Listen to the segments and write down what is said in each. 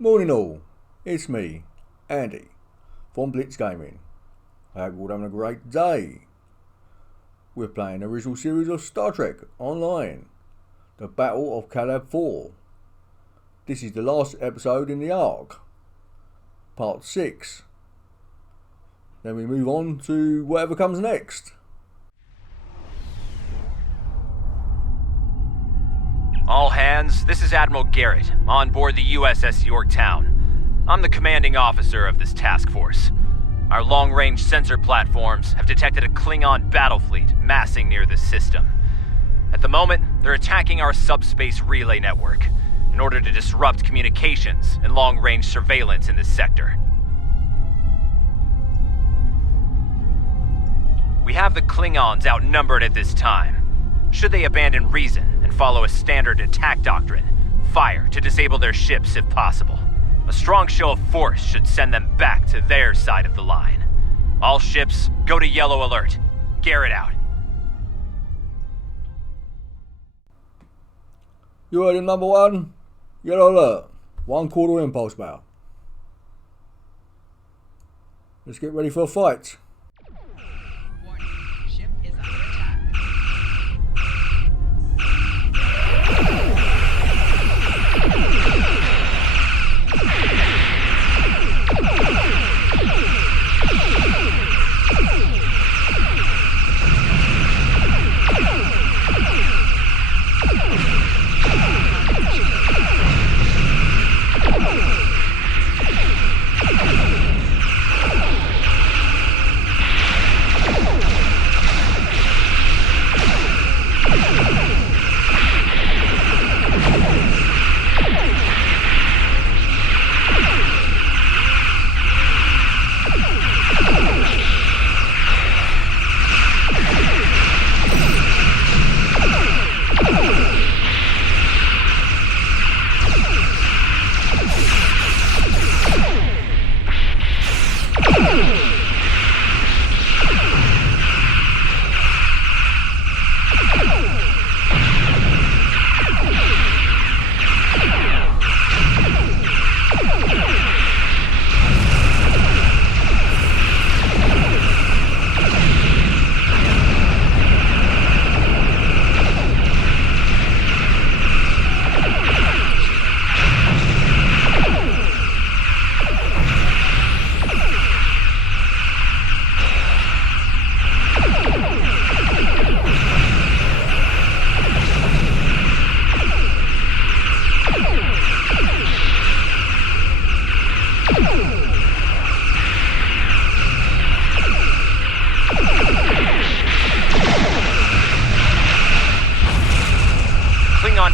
Morning all, it's me, Andy, from Blitz Gaming. I hope you're all having a great day. We're playing the original series of Star Trek Online, the Battle of Calab 4. This is the last episode in the arc, part 6. Then we move on to whatever comes next. All hands, this is Admiral Garrett, on board the USS Yorktown. I'm the commanding officer of this task force. Our long-range sensor platforms have detected a Klingon battle fleet massing near the system. At the moment, they're attacking our subspace relay network in order to disrupt communications and long-range surveillance in this sector. We have the Klingons outnumbered at this time. Should they abandon reason and follow a standard attack doctrine, fire to disable their ships if possible. A strong show of force should send them back to their side of the line. All ships, go to yellow alert. Garrett out. You heard him, number one. Yellow alert. 1/4 impulse bow. Let's get ready for a fight.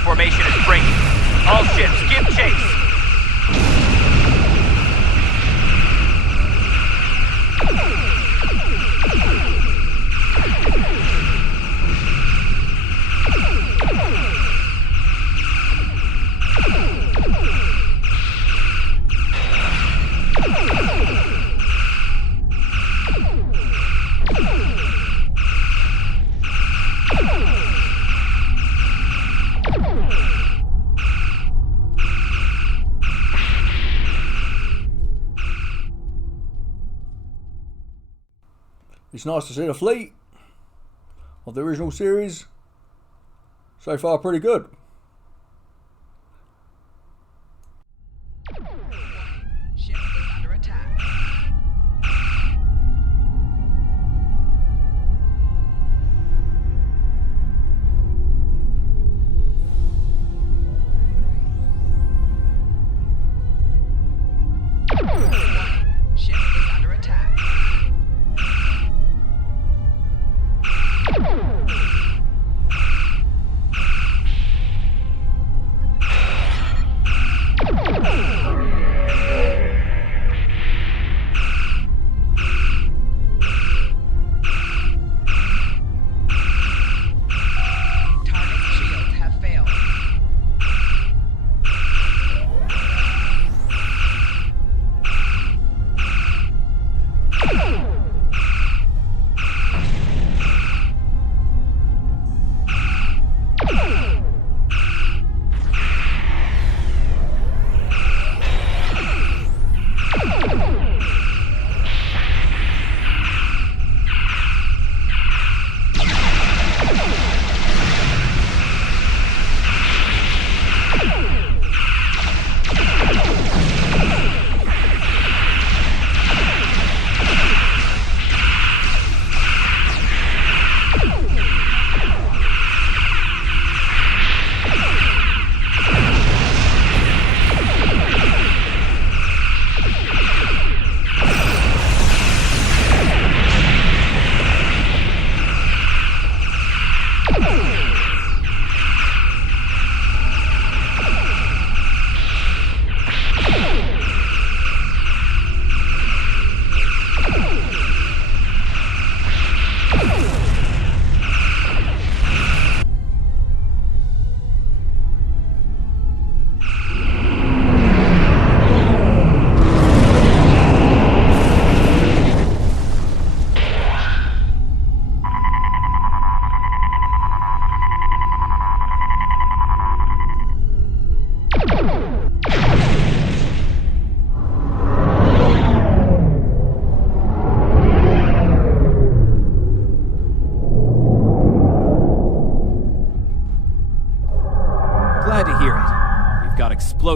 Formation is breaking. All ships, give chase. It's nice to see the fleet of the original series. So far, pretty good. Ship is under attack. Ship is under attack.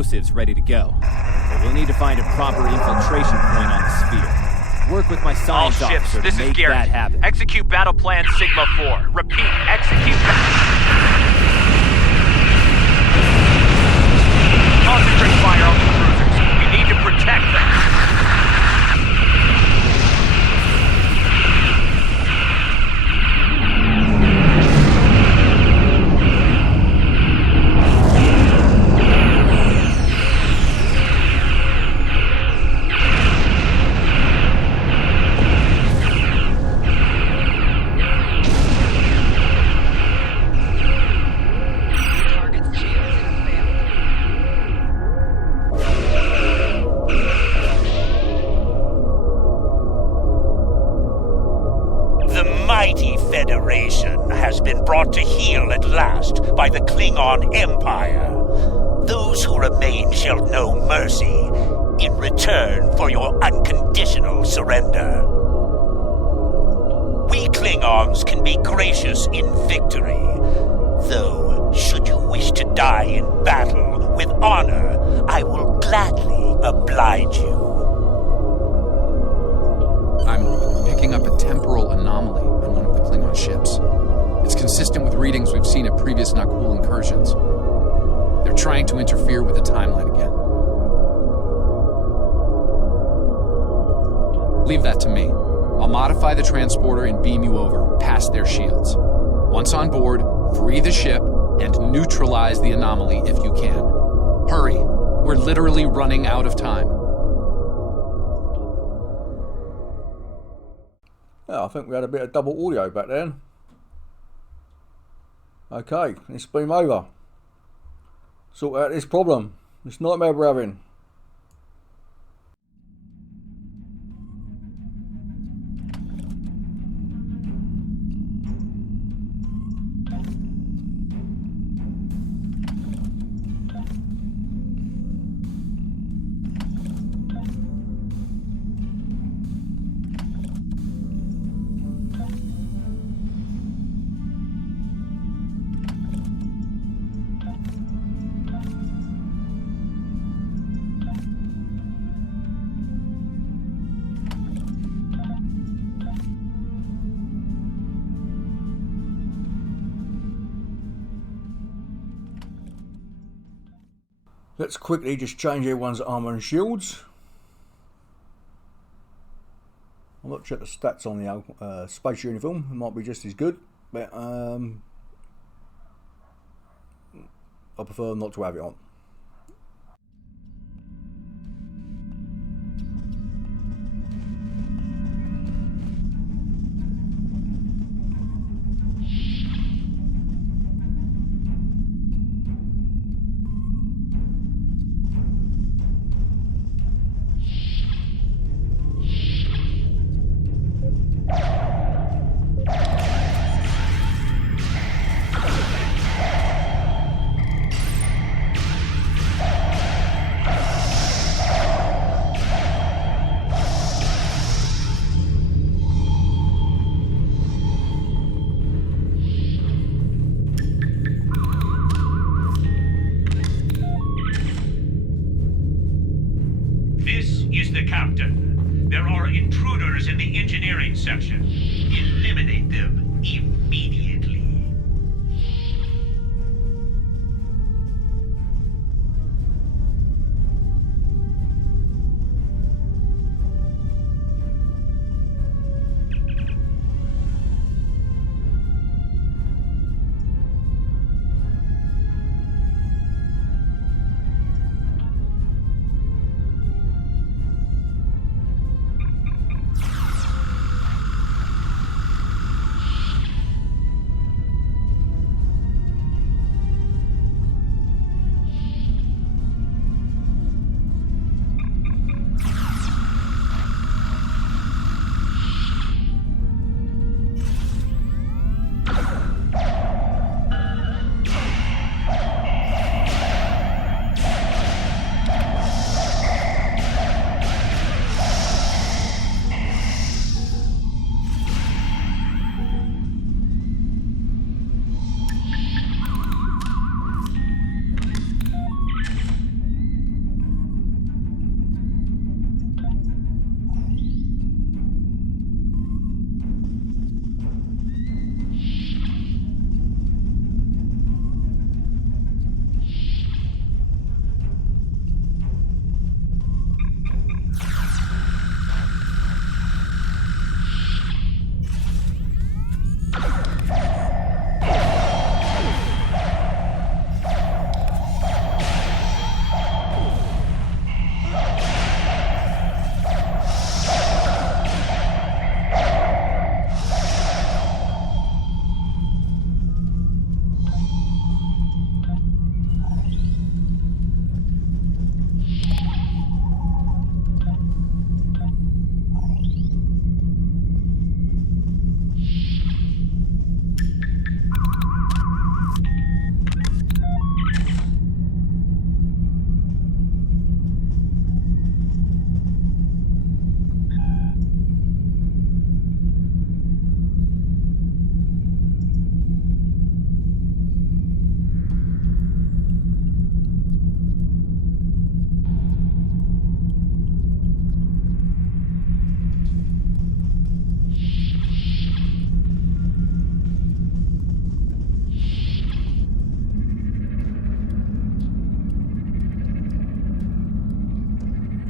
explosives ready to go. But we'll need to find a proper infiltration point on the sphere. Work with my All science ships, officer this to is make Garrett. that happen. Execute Battle Plan Sigma 4. Repeat, execute. Concentrate fire on the cruisers. We need to protect them. Target's shields have failed. The mighty Federation has been brought to heel at last by the Klingon Empire. Those who remain shall know mercy in return for your unconditional surrender. We Klingons can be gracious in victory, though should you wish to die in battle with honor, I will gladly oblige you. I'm picking up a temporal anomaly on one of the Klingon ships. It's consistent with readings we've seen at previous Nakul incursions. They're trying to interfere with the timeline again. Leave that to me. I'll modify the transporter and beam you over, past their shields. Once on board, free the ship and neutralize the anomaly if you can. Hurry. We're literally running out of time. Yeah, I think we had a bit of double audio back then. Okay, let's beam over. Sort out this problem. This nightmare we're having. Let's quickly just change everyone's armour and shields. I'll not check the stats on the space uniform. It might be just as good, but I prefer not to have it on. The captain. There are intruders in the engineering section. Eliminate them immediately.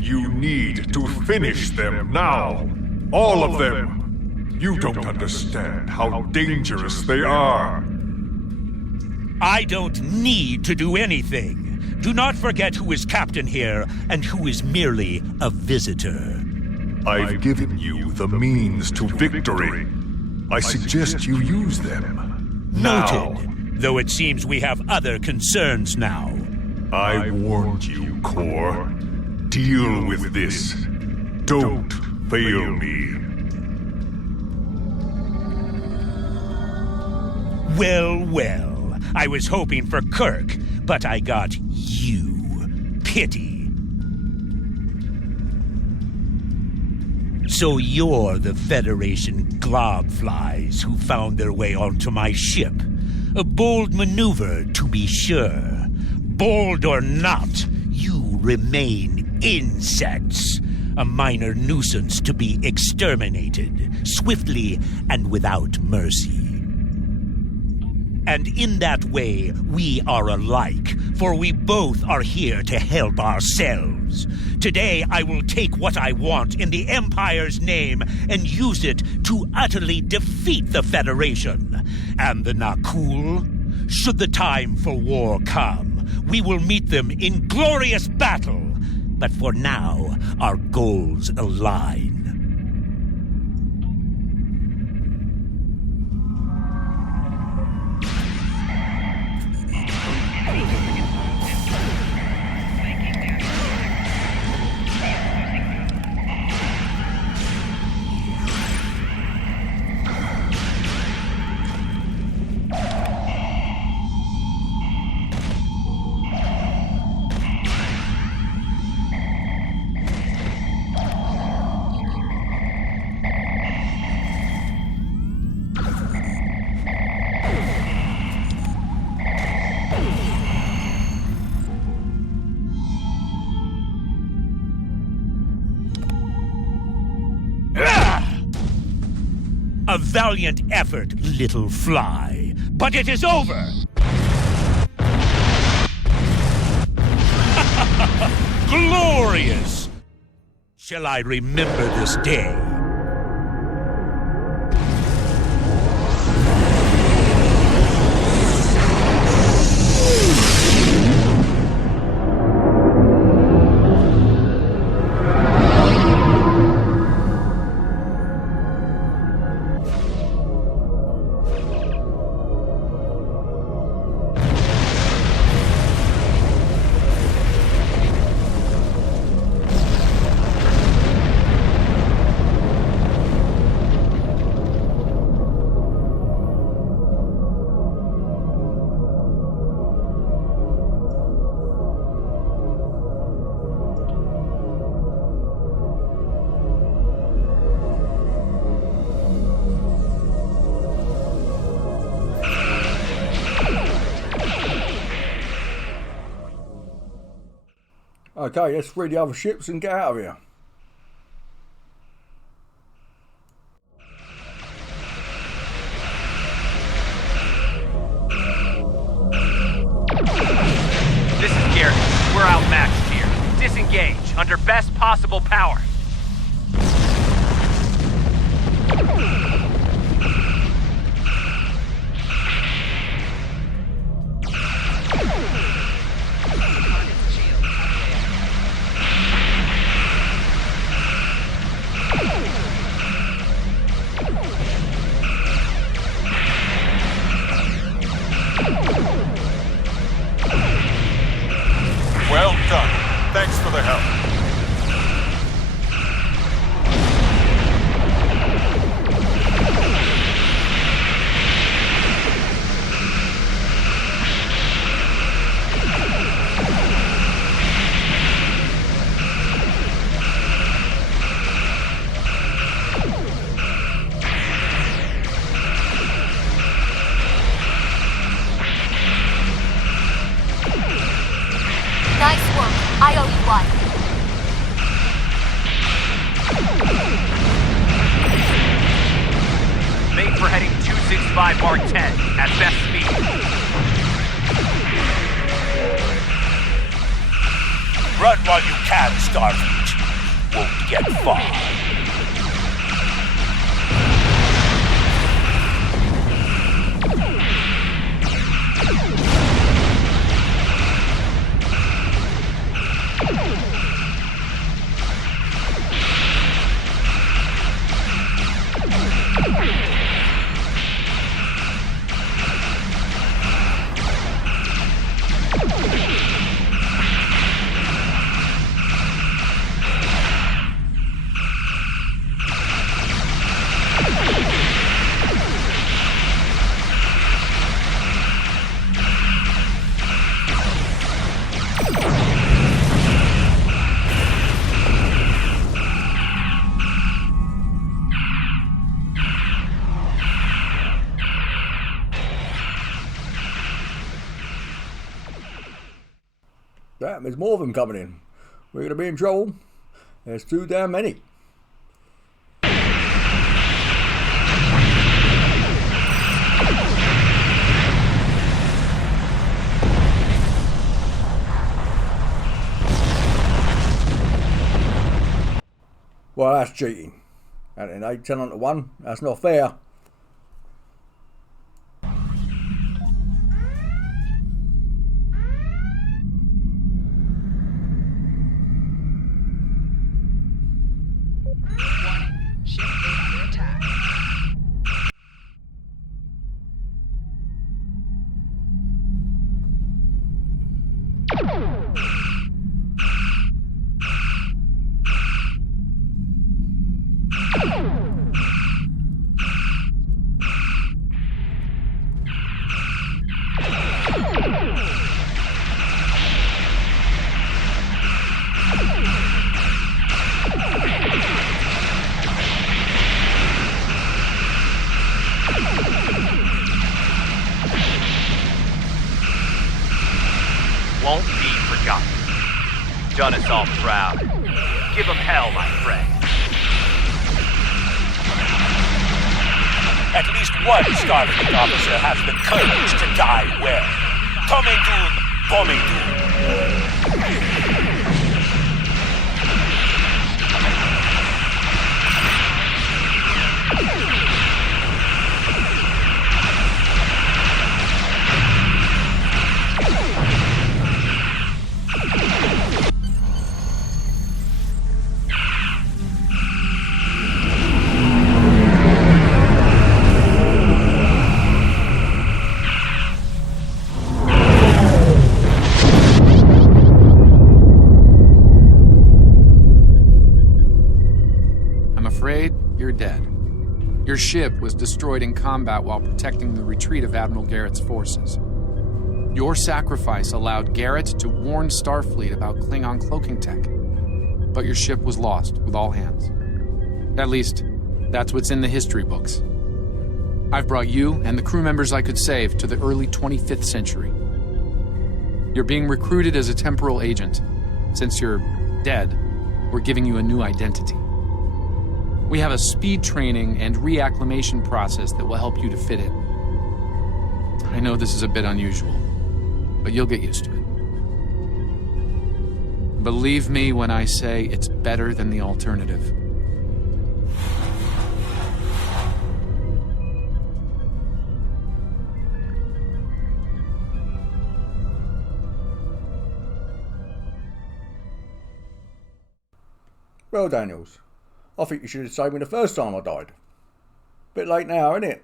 You need to finish them now. All of them. You don't understand how dangerous they are. I don't need to do anything. Do not forget who is captain here and who is merely a visitor. I've given you the means to victory. I suggest you use them. Now. Noted. Though it seems we have other concerns now. I warned you, Core. Deal with this. Don't fail me. Well, well. I was hoping for Kirk, but I got you. Pity. So you're the Federation globflies who found their way onto my ship. A bold maneuver, to be sure. Bold or not, you remain insects. A minor nuisance to be exterminated, swiftly and without mercy. And in that way, we are alike, for we both are here to help ourselves. Today, I will take what I want in the Empire's name and use it to utterly defeat the Federation. And the Nakul, should the time for war come, we will meet them in glorious battle. But for now, our goals align. A valiant effort, little fly. But it is over! Glorious! Shall I remember this day? Okay, let's free the other ships and get out of here. This is Garrett. We're outmatched here. Disengage under best possible power. Well done. Thanks for the help. Nice work. I owe you one. Made for heading 265 Mark 10 at best speed. Run while you can, Starfleet. get far. Damn, there's more of them coming in. We're going to be in trouble. There's too damn many. Well, that's cheating. And an 8-10 onto 1, that's not fair. Won't be forgotten. Done us all proud. Give them hell, my friend. At least one Starfleet officer has the courage to die well. Tomedun, Pomedun. You're dead. Your ship was destroyed in combat while protecting the retreat of Admiral Garrett's forces. Your sacrifice allowed Garrett to warn Starfleet about Klingon cloaking tech, but your ship was lost with all hands. At least, that's what's in the history books. I've brought you and the crew members I could save to the early 25th century. You're being recruited as a temporal agent. Since you're dead, we're giving you a new identity. We have a speed training and reacclimation process that will help you to fit in. I know this is a bit unusual, but you'll get used to it. Believe me when I say it's better than the alternative. Well, Daniels, I think you should have saved me the first time I died. Bit late now, innit?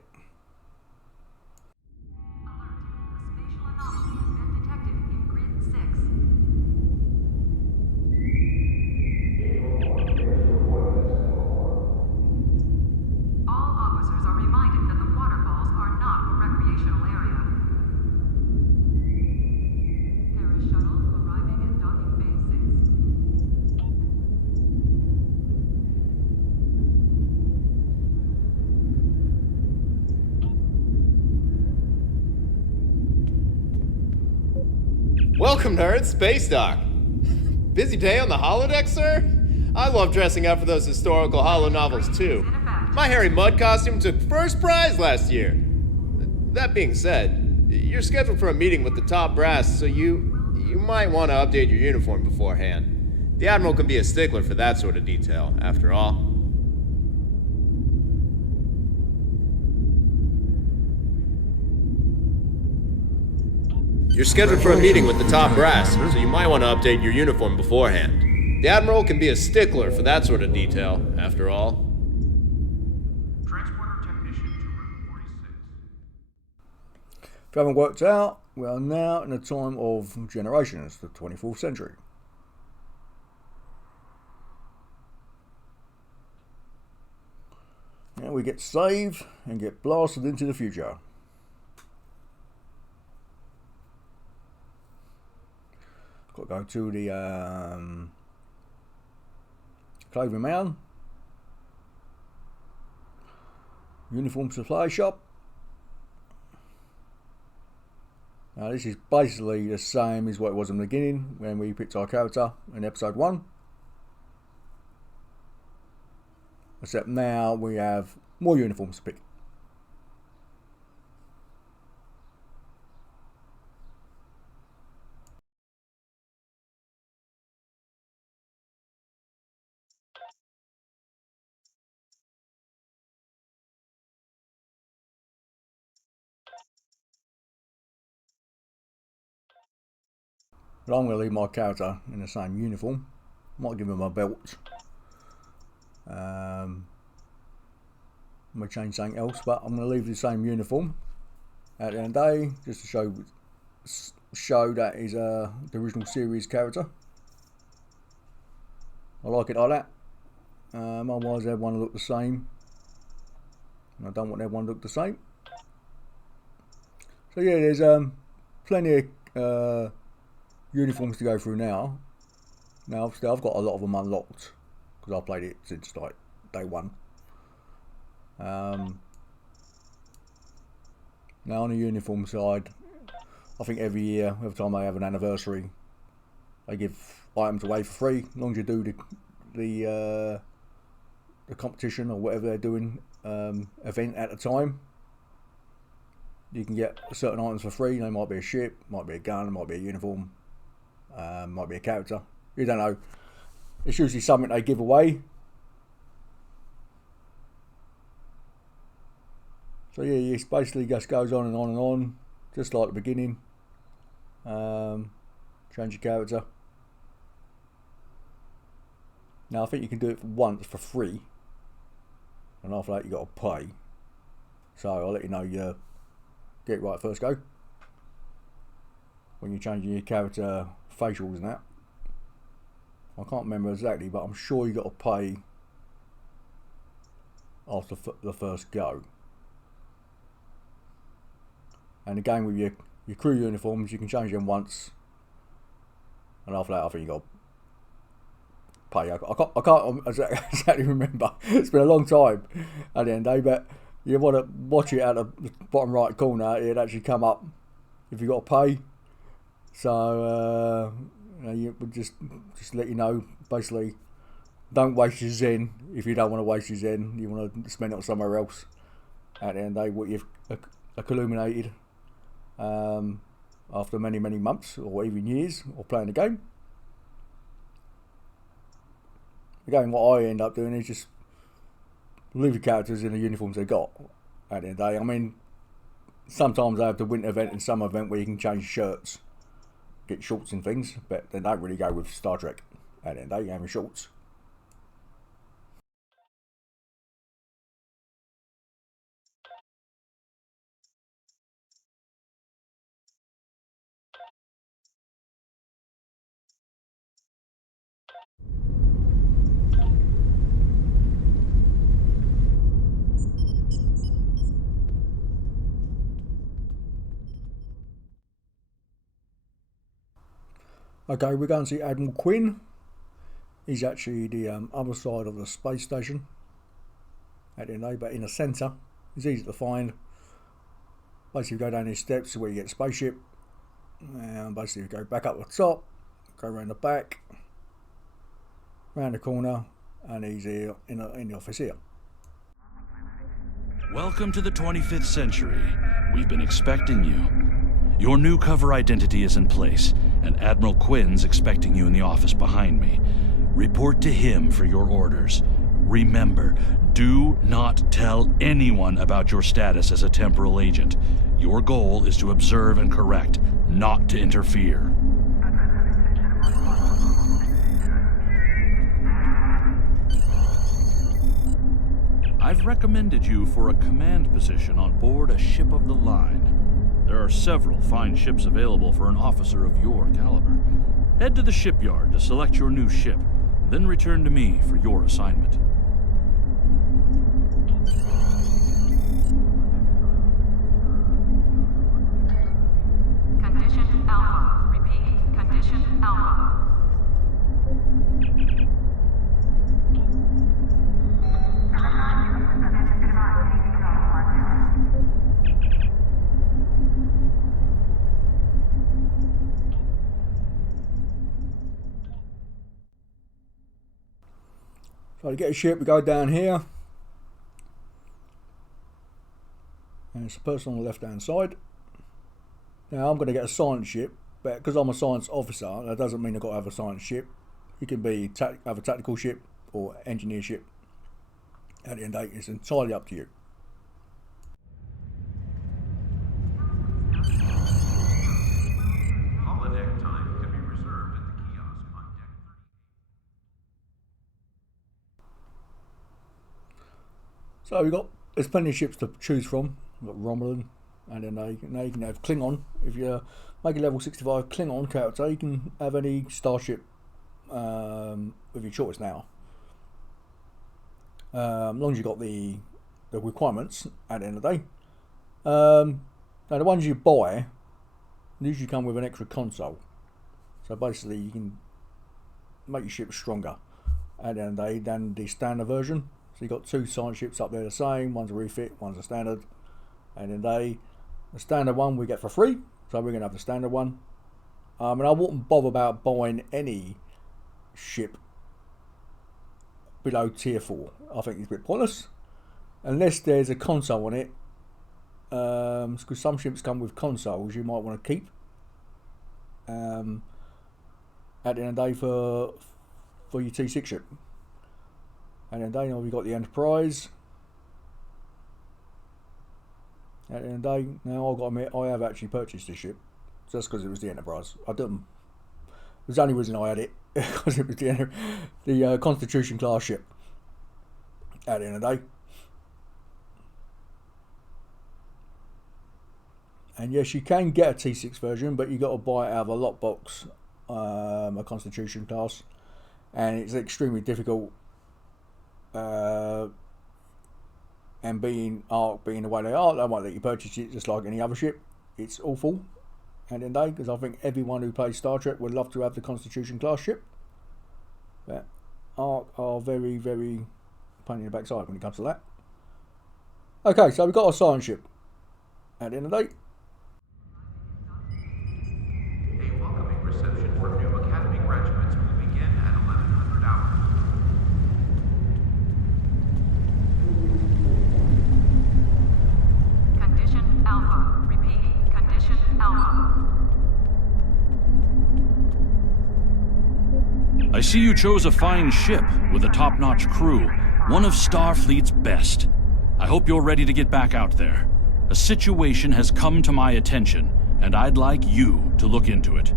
Welcome, nerds. Space Dock. Busy day on the holodeck, sir? I love dressing up for those historical holo novels, too. My Harry Mudd costume took first prize last year. That being said, you're scheduled for a meeting with the top brass, so you might want to update your uniform beforehand. The Admiral can be a stickler for that sort of detail, after all. You're scheduled for a meeting with the top brass, so you might want to update your uniform beforehand. The Admiral can be a stickler for that sort of detail, after all. Transporter technician to room 46. If you haven't worked out, we are now in a time of generations, the 24th century. Now we get saved and get blasted into the future. Got to go to the clothing man, uniform supply shop. Now this is basically the same as what it was in the beginning when we picked our character in episode 1. Except now we have more uniforms to pick. But I'm going to leave my character in the same uniform. Might give him a belt. May change something else, but I'm going to leave the same uniform at the end of the day, just to show that is the original series character. I like it like that. Otherwise everyone look the same. And I don't want everyone to look the same. So yeah, there's plenty of uniforms to go through now. Now obviously I've got a lot of them unlocked because I've played it since like day 1. Now on the uniform side, I think every year, every time they have an anniversary, they give items away for free, as long as you do the competition or whatever they're doing event at the time. You can get certain items for free. They might be a ship, might be a gun, might be a uniform, might be a character. You don't know. It's usually something they give away. So yeah, it basically just goes on and on and on, just like the beginning. Change your character. Now I think you can do it once for free, and after that you got to pay. So I'll let you know you get it right first go. When you're changing your character facials and that. I can't remember exactly, but I'm sure you got to pay after the first go. And again with your crew uniforms, you can change them once, and after that I think you got to pay. I can't exactly remember. It's been a long time at the end of the day, but you want to watch it at the bottom right corner. It'd actually come up if you got to pay. So you would just let you know, basically, don't waste your Zen if you don't want to waste your Zen. You want to spend it somewhere else. At the end of the day, what you've accumulated after many months or even years of playing the game. Again, what I end up doing is just leave the characters in the uniforms they got at the end of the day. I mean, sometimes I have the winter event and summer event where you can change shirts, get shorts and things, but they don't really go with Star Trek at the end of the day. You're having shorts. Okay, we're going to see Admiral Quinn. He's actually the other side of the space station at the end of the day, but in the centre. It's easy to find. Basically, go down these steps where you get a spaceship, and basically go back up the top, go around the back, round the corner, and he's here in the office here. Welcome to the 25th century. We've been expecting you. Your new cover identity is in place, and Admiral Quinn's expecting you in the office behind me. Report to him for your orders. Remember, do not tell anyone about your status as a temporal agent. Your goal is to observe and correct, not to interfere. I've recommended you for a command position on board a ship of the line. There are several fine ships available for an officer of your caliber. Head to the shipyard to select your new ship, then return to me for your assignment. Condition Alpha. Repeat. Condition Alpha. So to get a ship, we go down here. And it's the person on the left hand side. Now I'm going to get a science ship, but because I'm a science officer, that doesn't mean I've got to have a science ship. You can be have a tactical ship or engineer ship. At the end of the day, it's entirely up to you. Holodeck time can be reserved at the kiosk on deck 30. So there's plenty of ships to choose from. We've got Romulan, and then now you can have Klingon. If you make a level 65 Klingon character, you can have any starship of your choice now. As long as you've got the requirements at the end of the day. Now the ones you buy usually come with an extra console. So basically you can make your ship stronger at the end of the day than the standard version. So you've got two science ships up there the same, one's a refit, one's a standard. And then the standard one we get for free, so we're going to have the standard one. And I wouldn't bother about buying any ship below tier 4. I think it's a bit pointless, unless there's a console on it. Because some ships come with consoles you might want to keep. At the end of the day for your T6 ship. And then now we've got the Enterprise. At the end of the day, now I've got to admit, I have actually purchased this ship. Just because it was the Enterprise. I didn't. It was the only reason I had it. Because it was the Constitution class ship. At the end of the day. And yes, you can get a T6 version, but you got to buy it out of a lockbox, a Constitution class. And it's extremely difficult. And being the way they are, they won't let you purchase it just like any other ship. It's awful at the end of the day, because I think everyone who plays Star Trek would love to have the Constitution class ship. But ARC are very, very pain in the backside when it comes to that. Okay, so we've got our science ship at the end of the day. A welcoming reception for new Academy graduates will begin at 1100 hours. Condition Alpha. Repeat. Condition Alpha. I see you chose a fine ship with a top-notch crew, one of Starfleet's best. I hope you're ready to get back out there. A situation has come to my attention, and I'd like you to look into it.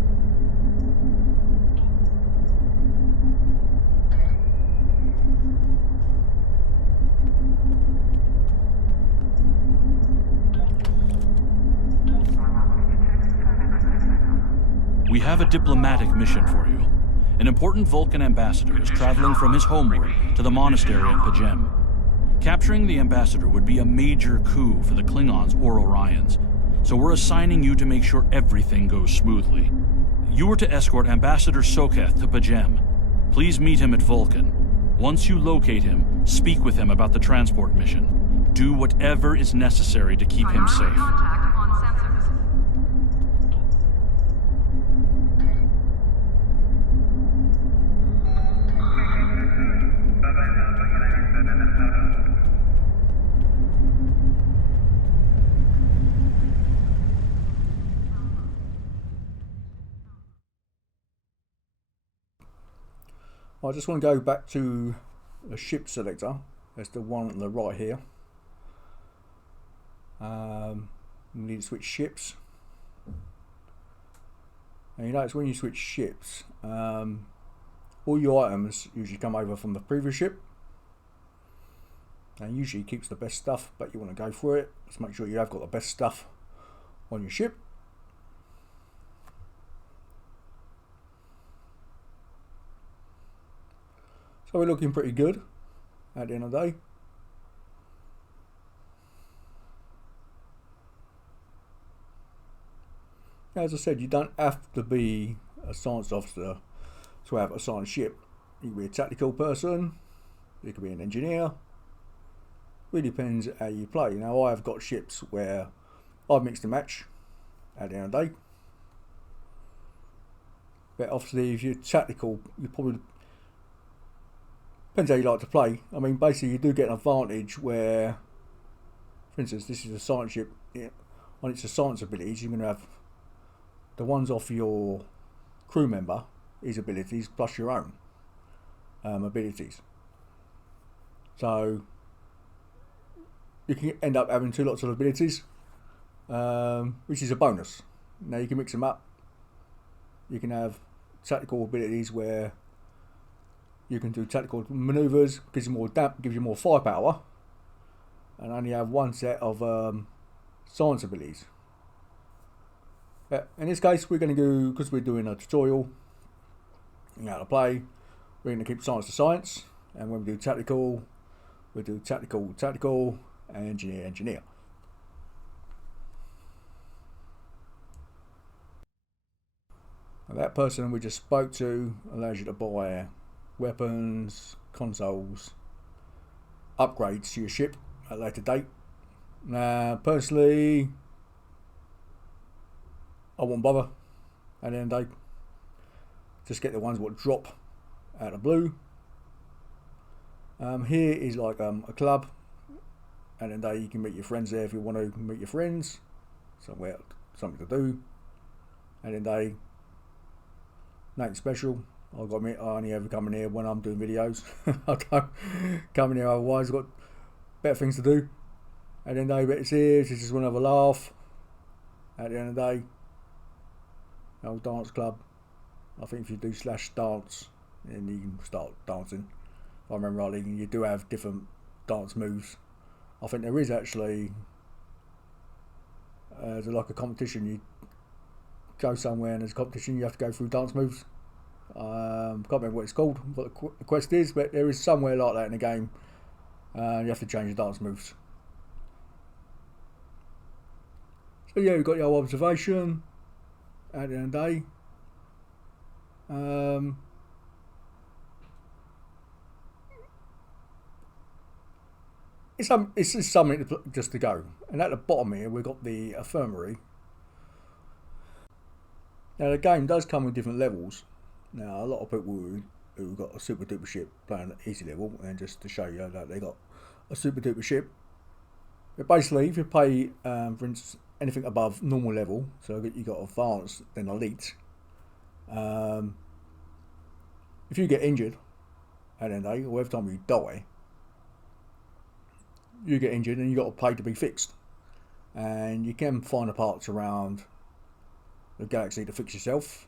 We have a diplomatic mission for you. An important Vulcan ambassador is traveling from his homeworld to the monastery at Pajem. Capturing the ambassador would be a major coup for the Klingons or Orions, so we're assigning you to make sure everything goes smoothly. You are to escort Ambassador Soketh to Pajem. Please meet him at Vulcan. Once you locate him, speak with him about the transport mission. Do whatever is necessary to keep him safe. Contact on sensors. I just want to go back to the ship selector. That's the one on the right here. We need to switch ships. And you notice when you switch ships, all your items usually come over from the previous ship. And usually keeps the best stuff, but you want to go for it. Let's make sure you have got the best stuff on your ship. So we're looking pretty good at the end of the day. As I said, you don't have to be a science officer to have a science ship. You can be a tactical person, you can be an engineer. Really depends how you play. Now I've got ships where I've mixed and match at the end of the day. But obviously if you're tactical, you probably, depends how you like to play. I mean basically you do get an advantage where, for instance, this is a science ship, on its science abilities you're going to have the ones off your crew member, his abilities, plus your own abilities. So you can end up having two lots of abilities, which is a bonus. Now you can mix them up. You can have tactical abilities where you can do tactical maneuvers, gives you more gives you more firepower, and only have one set of science abilities. In this case, we're going to go, because we're doing a tutorial on how to play, we're going to keep science to science, and when we do tactical, we do tactical, and engineer. And that person we just spoke to allows you to buy weapons, consoles, upgrades to your ship at a later date. Now, personally, I won't bother at the end of the day. Just get the ones what drop out of blue. Here is like a club. At the end of the day, you can meet your friends there if you want to meet your friends. Something to do. At the end of the day, nothing special. I only ever come in here when I'm doing videos. I don't come in here otherwise. I've got better things to do. At the end of the day, but it's here. Just want to have a laugh. At the end of the day, old dance club. I think if you do /dance, then you can start dancing. If I remember rightly, you do have different dance moves. I think there is actually there's like a competition. You go somewhere and there's a competition. You have to go through dance moves. Can't remember what it's called, what the quest is, but there is somewhere like that in the game. You have to change your dance moves. So yeah, we've got your observation at the end of the day. It's just something just to go. And at the bottom here, we've got the infirmary. Now the game does come with different levels. Now a lot of people who got a super duper ship playing at easy level, and just to show you that they got a super duper ship. But basically, if you play, for instance, anything above normal level, so you got advanced, then elite. If you get injured at the end of the day, or every time you die, you get injured and you got to pay to be fixed. And you can find the parts around the galaxy to fix yourself,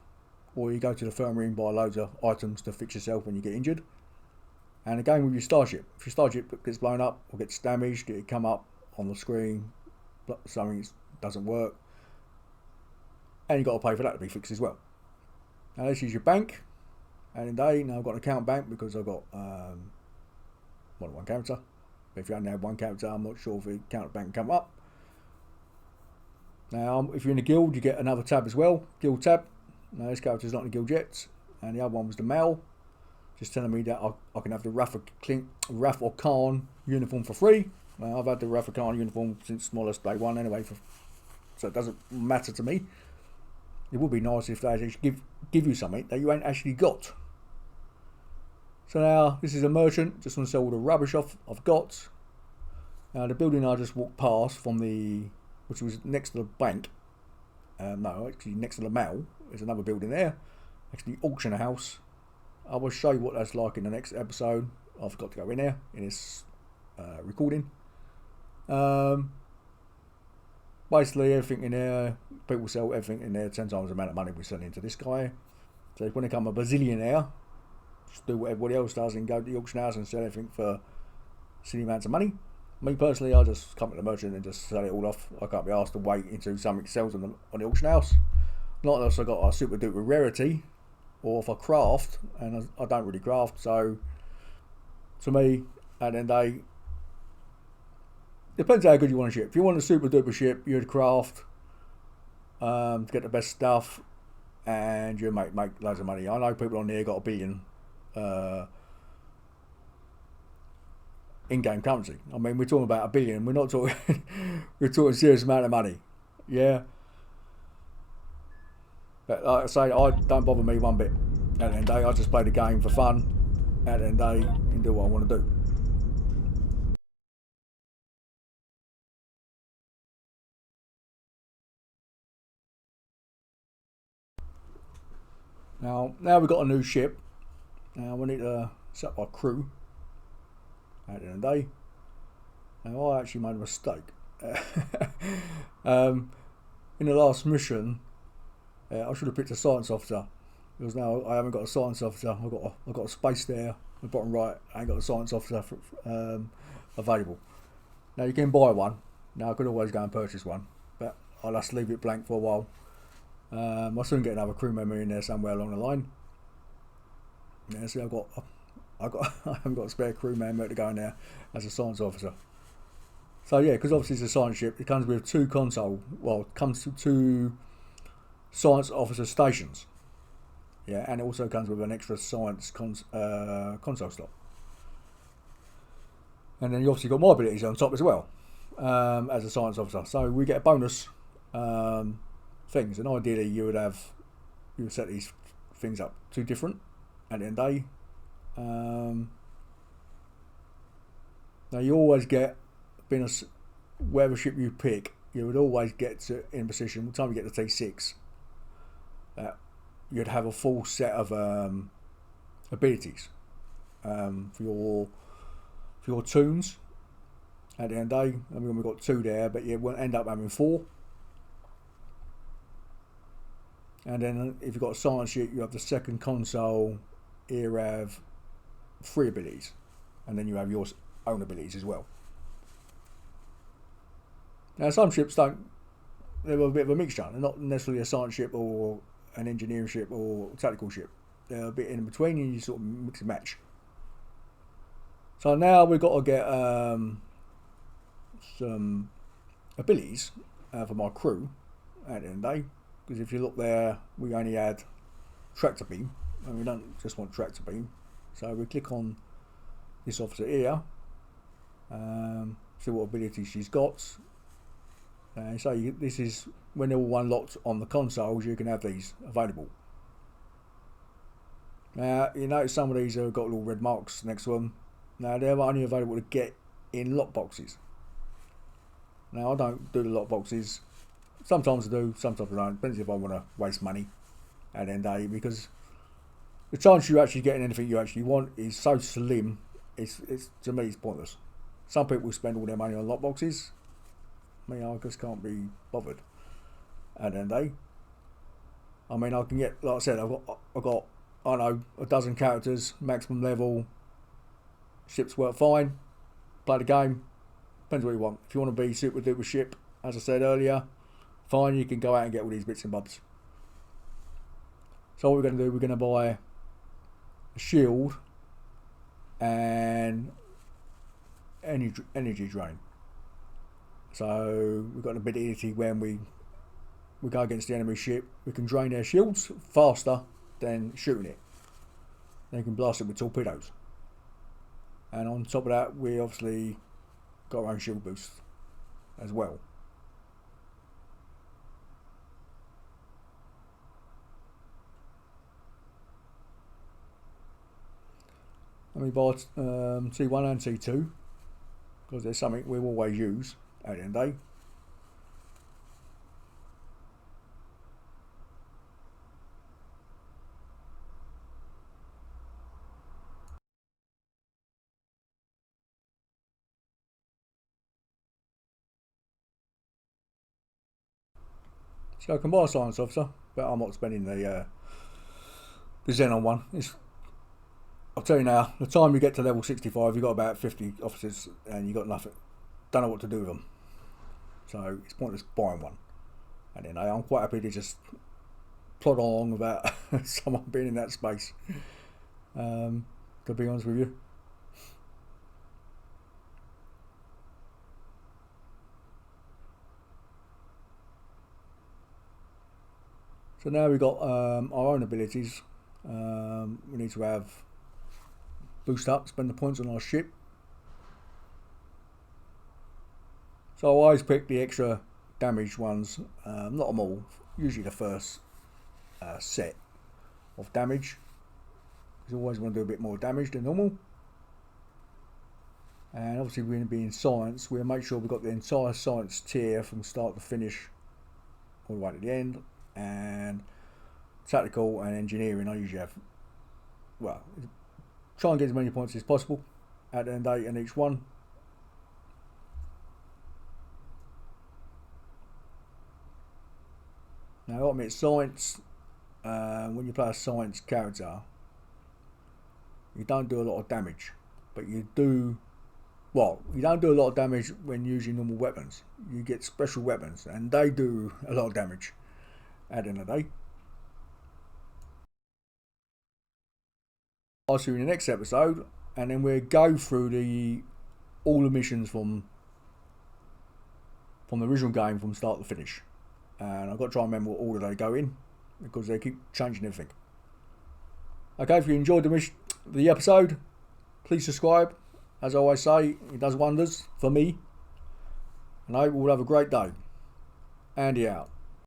or you go to the infirmary and buy loads of items to fix yourself when you get injured. And again with your starship, if your starship gets blown up or gets damaged, it come up on the screen, something doesn't work, and you've got to pay for that to be fixed as well. Now this is your bank, and today now I've got an account bank because I've got more than one character. But if you only have one character, I'm not sure if the account bank can come up. Now if you're in a guild, you get another tab as well, guild tab. Now this character's not in the guild yet, and the other one was the mail, just telling me that I can have the Wrath or Khan uniform for free. I've had the Wrath or Khan uniform since more or less day one anyway, so it doesn't matter to me. It would be nice if they actually give you something that you ain't actually got. So now this is a merchant, just want to sell all the rubbish off I've got. Now the building I just walked past from which was next to the bank, no, actually next to the mail, there's another building there, actually auction house, I will show you what that's like in the next episode. I forgot to go in there in this recording. Basically, everything in there, people sell everything in there 10 times the amount of money we're selling to this guy. So if you want to become a bazillionaire, just do what everybody else does and go to the auction house and sell everything for silly amounts of money. Me personally, I just come to the merchant and just sell it all off. I can't be asked to wait until something sells on the auction house. Not unless I got a super duper rarity, or if I craft, and I don't really craft. So to me, at the end of the day, depends how good you want to ship. If you want a super duper ship, you'd craft to get the best stuff, and you make loads of money. I know people on there got $1 billion in-game currency. I mean, we're talking about $1 billion. We're not talking. We're talking a serious amount of money. Yeah. But like I say, I don't bother me one bit. At the end of the day, I just play the game for fun. At the end of the day, and do what I want to do. Now we've got a new ship. Now we need to set up our crew. At the end of the day. Now I actually made a mistake. In the last mission, I should have picked a science officer. Because now I haven't got a science officer. I've got a space there, at the bottom right. I ain't got a science officer available. Now you can buy one. Now I could always go and purchase one, but I'll just leave it blank for a while. I'll soon get another crew member in there somewhere along the line. Yeah, see, I haven't got a spare crew member to go in there as a science officer. So yeah, because obviously it's a science ship, it comes with two science officer stations. Yeah, and it also comes with an extra science console slot. And then you obviously got my abilities on top as well, as a science officer. So we get a bonus things, and ideally you would set these things up two different at the end of the day. Now you always get, whatever ship you pick, you would always get to in position. By the time you get to T6, you'd have a full set of abilities for your tunes at the end of the day. I mean, we've got 2 there, but you won't end up having 4. And then if you've got a science ship, you have the second console. You have 3 abilities, and then you have your own abilities as well. Now some ships they're a bit of a mixture. They're not necessarily a science ship or an engineering ship or a tactical ship. They're a bit in between, and you sort of mix and match. So now we've got to get some abilities for my crew at the end of the day. Because if you look there, we only had tractor beam, and we don't just want tractor beam. So we click on this officer here, see what abilities she's got. So this is when they're all unlocked on the consoles, you can have these available. Now you notice some of these have got little red marks next to them. Now they're only available to get in lockboxes. Now I don't do the lockboxes. Sometimes I do, sometimes I don't. Depends if I want to waste money at the end of the day, because the chance you actually getting anything you actually want is so slim. It's to me it's pointless. Some people spend all their money on lockboxes. Me, I just can't be bothered at the end of the day. I mean, I can get, like I said, I've got I don't know, a dozen characters, maximum level. Ships work fine. Play the game. Depends what you want. If you want to be super duper ship, as I said earlier, fine, you can go out and get all these bits and bobs. So what we're going to do, we're going to buy a shield and energy drain. So we've got an ability when we go against the enemy ship, we can drain their shields faster than shooting it. Then you can blast it with torpedoes. And on top of that, we obviously got our own shield boost as well. And we buy T1 and T2 because there's something we always use at the end of the day. So I can buy a science officer, but I'm not spending the Xenon one. I'll tell you now, the time you get to level 65, you've got about 50 officers and you've got nothing. Don't know what to do with them. So it's pointless buying one. And then I'm quite happy to just plod along without someone being in that space. To be honest with you. So now we've got our own abilities. We need to have boost up, spend the points on our ship. So I always pick the extra damage ones, not them all, usually the first set of damage. Because I always want to do a bit more damage than normal. And obviously we're going to be in science, we'll make sure we've got the entire science tier from start to finish, all the way to the end. And tactical and engineering, I usually have, well, try and get as many points as possible at the end of the day in each one. Now, I admit, science, when you play a science character, you don't do a lot of damage, but you do, well, you don't do a lot of damage when using normal weapons. You get special weapons, and they do a lot of damage at the end of the day. I'll see you in the next episode, and then we'll go through all the missions from the original game from start to finish. And I've got to try and remember what order they go in, because they keep changing everything. Okay, if you enjoyed the episode, please subscribe. As I always say, it does wonders for me. And I hope you all have a great day. Andy out.